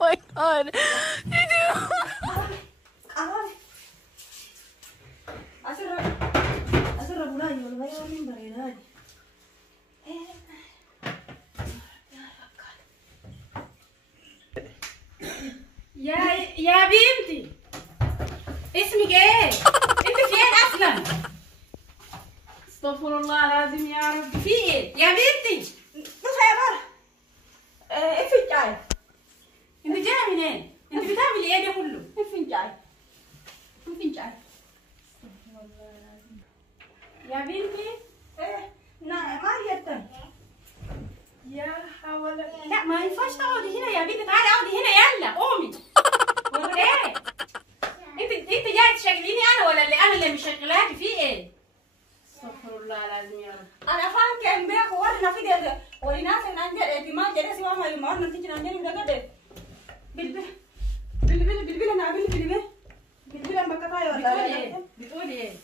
my god. You do. يا بنتي اسمك ايه؟ انت فين اصلا؟ استغفر الله العظيم يا رب. في ايه يا بنتي؟ بصي يا مرة ايه الفنجان؟ انت جايه منين؟ انت بتعملي ايه ده كله؟ ايه الفنجان؟ الفنجان استغفر الله العظيم يا بنتي. ايه نعم ما يقدر يا حول. لا ما ينفعش تقعدي هنا يا بنتي، تعالي اقعدي هنا يلا قومي. ولا ايه؟ انت جايه تشغليني انا ولا اللي مشغلاكي؟ في ايه؟ استغفر الله العظيم يا رب. انا فاهم كان بيك ورنا في ده وريناس ان انت اعتماد جلس ما يمرنا تيجي نجي ولا كده بالبل انا بالبل انا بكفايه ولا بتقولي ايه؟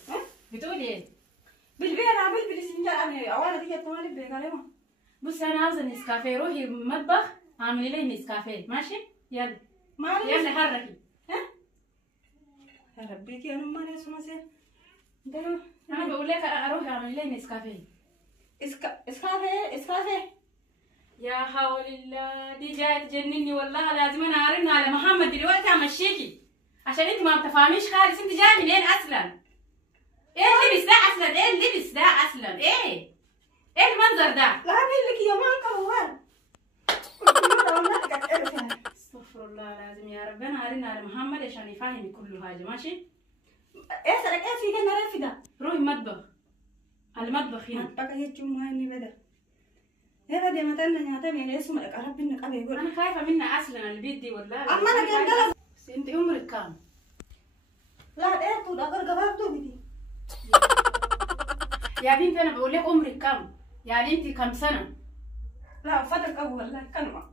بتقولي ايه؟ بالبل انا بالبل سنجان اولا تيجي تمالي بيقالما. بصي انا عاوزه نسكافيه، روحي المطبخ اعملي لي نسكافيه ماشي؟ يلا يلا حركي. ها يا ربي انا ما ليش مسير انا بقول لك اروح اعمل لي نسكافيه. اسكافيه يا حول الله، دي جايه تجنني والله لازم انا ارن على محمد دلوقتي امشيكي عشان انت ما بتفهميش خالص. انت جايه منين اصلا؟ ايه اللبس ده اصلا؟ ايه اللبس ده اصلا؟ ايه المنظر ده؟ لا لك يا مان كروان استغفر الله العظيم يا رب. انا هرن على محمد عشان يفهمني كل حاجه ماشي؟ ايه سرك ايه في ده نعرف ده روحي المطبخ، المطبخ هنا. مطبخ يجوا ما اني بدا ايه بدا مثلا نعتبر يعني اسمه قرب انك ابي يقول انا خايفه منها اصلا البيت دي والله. اما انا كان بس انت عمرك كام؟ لا ايه تو ده قرب تو بدي يا بنتي انا بقول لك عمرك كام؟ يعني انت كم سنه؟ لا فتك اول والله كلمه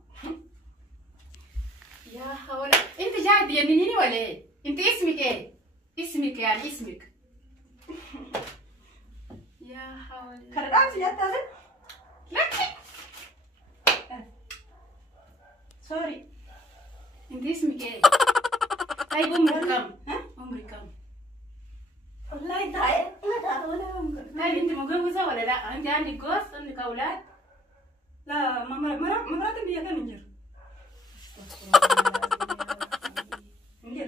يا حول. انت جايه تجننيني ولا ايه؟ انت اسمك ايه؟ اسمك يعني اسمك يا حول. كردان في جد هذا لا سوري. انت اسمك ايه؟ طيب عمرك كم؟ ها؟ عمرك كم؟ والله دايق لا ولا عمرك. طيب انت متجوزه ولا لا؟ انت عندك جوز؟ عندك اولاد؟ لا مراتي بيها ننجر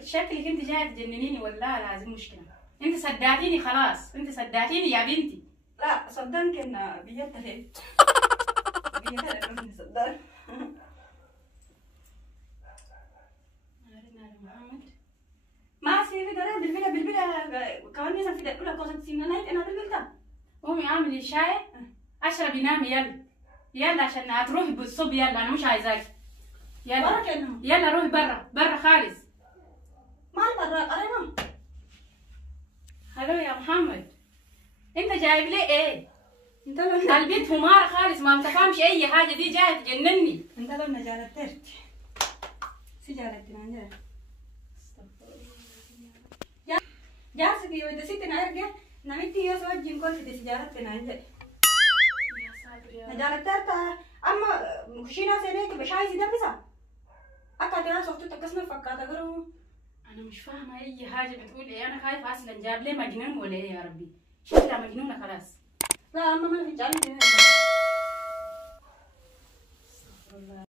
شكلك انت جايه تجننيني والله العظيم مشكله. انت صدقتيني خلاص، انت صدقتيني يا بنتي. لا صدقني ان بيتها هي بيتها من صدق ما سيفي ده بالبلا كمان نسا في ده كل قصه سينا نايت انا بالبلتا. قومي اعملي شاي اشربي نامي يلا يلا عشان هتروحي بالصبح. يلا انا مش عايزاكي. يلا يلا روحي برا خالص. ما برا انا الو يا محمد، انت جايب لي ايه؟ انت لما البيت همار خالص ما بتفهمش اي حاجه، دي جايه تجنني. انت لما جالت سجالت نانجا يا جاسك يو ده ست نارجع نمتي يا سوجين كل دي سجالت نانجا يا ساتر يا رب. نجالت ترتا اما كشينا سنه بشاي زي دبسا اكاد صوت تكسنا فكاتا غرو. انا مش فاهمه اي حاجه بتقول ايه. انا خايفه اصلا جاب لي مجنون ولا ايه يا ربي؟ شكلها مجنونه خلاص. لا اما ما في جالي استغفر الله.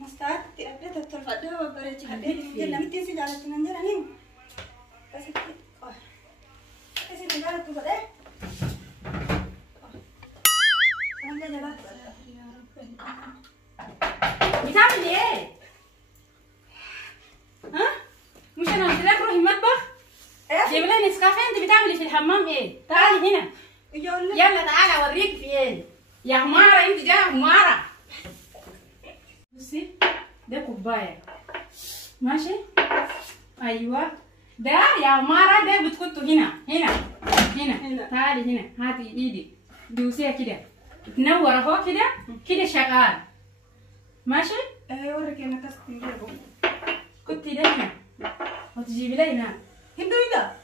مستعد تقدر تتفادى وبرج هدي لما تنسي جالت نانجا نين بس بس جالت تبدا انا جالت يا رب. بتعملي ايه؟ ها؟ مش انا قلت لك روحي المطبخ؟ جيب لي نسكافيه. انت بتعملي في الحمام ايه؟ تعالي هنا يلا تعالي اوريك في ايه يا هماره. انت جايه هماره. بصي ده كوبايه ماشي؟ ايوه ده يا هماره ده بتحطه هنا. تعالي هنا هاتي ايدي دوسيها كده تنور اهو كده شغال ماشي؟ اوريك انا كنت ده هنا تجيبي لي هنا هندويدا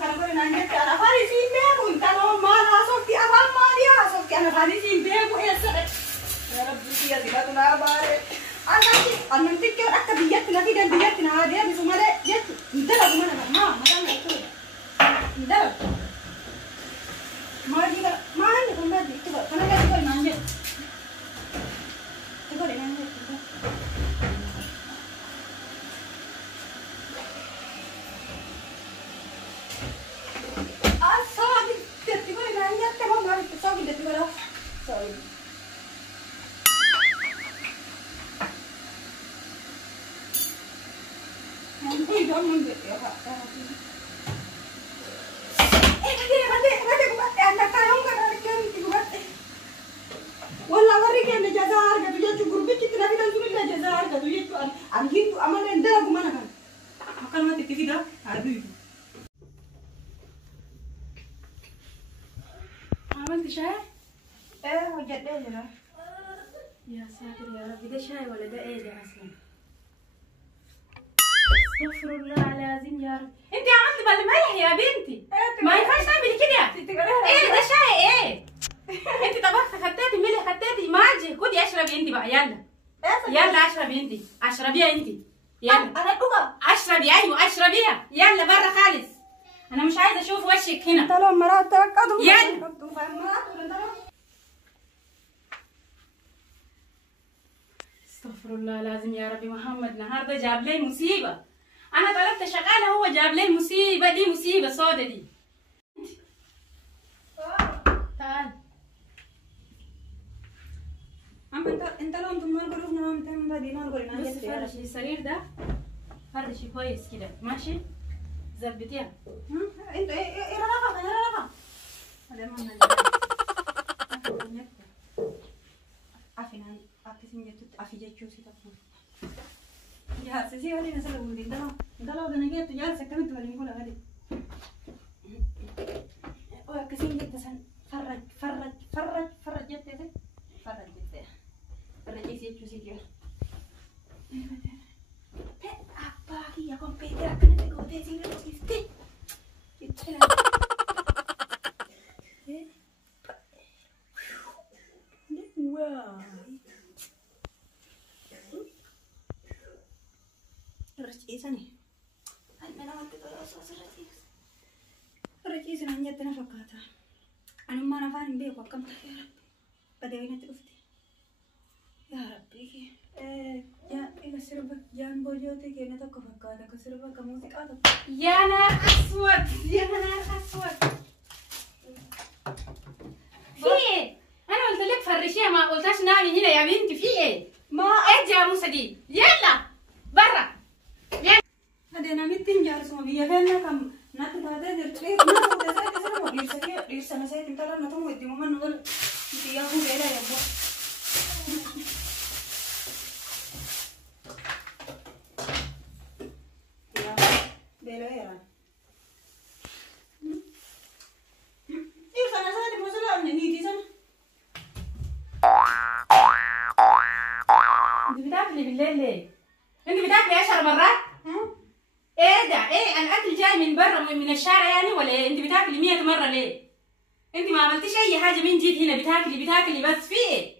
كان أقول إن أنا فارسين بيكو أنت لو ما أصوبتي أفهم ما لي أصوبتي أنا فارسين بيكو يا سلام يا رب يا زكاتنا بارك أنا تكير أكتر بيجتنا في ده بيجتنا هذا بس ما ده جت ندلع ما دام يكتب ندلع ما دي ما عندي كم بدي كتب أنا بدي كل ما عندي تقول إن عندي عملت شاي؟ ايه وجدت يا ساتر يا رب ده شاي ولا ده ايه ده اصلا؟ استغفر الله العظيم يا رب انت عملت بالملح يا بنتي ما ينفعش تعملي كده ايه ده شاي ايه؟ انت طبختي خدتي ملح خدتي ماجي خدي اشربي انت بقى يلا يلا اشربي انت اشربيها انت يلا انا بقى اشربي ايوه اشربيها يلا برا خالص انا مش عايزه اشوف وشك هنا انت لو مراتك يلا استغفر الله لازم يا ربي محمد النهارده جاب لي مصيبه انا طلبت شغاله هو جاب لي المصيبه دي مصيبه سودة دي تعال انت لو انتم ما قلنا ما انتم بدي ما قلنا بس فرشي السرير ده فرشي كويس كده ماشي زبطيها انت ايه رفع هذا ما عفنا عفسين جت عفي جت شو سيتقول يا سيسي ولي نسأل ولدي ده لو ده نجيت جالسة كم تولي نقول هذه وكسين جت سن فرج جت ده فرج يسير شو سيتيا apa ya kompeten akan ada kode sini positif itu lah wow رجعي سني أنا ما تقول أصلا رجعي سني أني أتنا فكاتا أنا ما نفعني بيه وكم يا رب بدينا تقفتي يا ربي يا كسربك جان بوجوتي كنا تكفكاتا كسربك كموسيقى يا نار أسود يا نار أسود في إيه؟ أنا قلت لك فرشيها ما قلتاش نامي هنا يا بنتي في إيه؟ ما إيه يا موسى دي يلا برا يلا هذا أنا متين جالس ما بيا فينا كم ناتو هذا درتري ما هو ده كسر ما ليس أنا سيد انت لا نتوم ودي ماما نقول يا هو بيلا يا بو بيلا يا ران إيه أنا سيد مسلا من نيتي سن أنت بتاكلي بالليل ليه؟ أنت بتاكلي 10 مرات؟ إيه ده؟ إيه الأكل جاي من برا من الشارع يعني ولا إيه؟ أنت بتاكلي 100 مرة ليه؟ أنت ما عملتيش أي حاجة من جيت هنا بتاكلي بس في إيه؟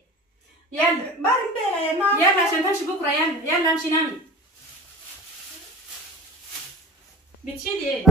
يلا بارم بيلا يا ماما يلا عشان تمشي بكرة يلا امشي نامي بتشيلي إيه؟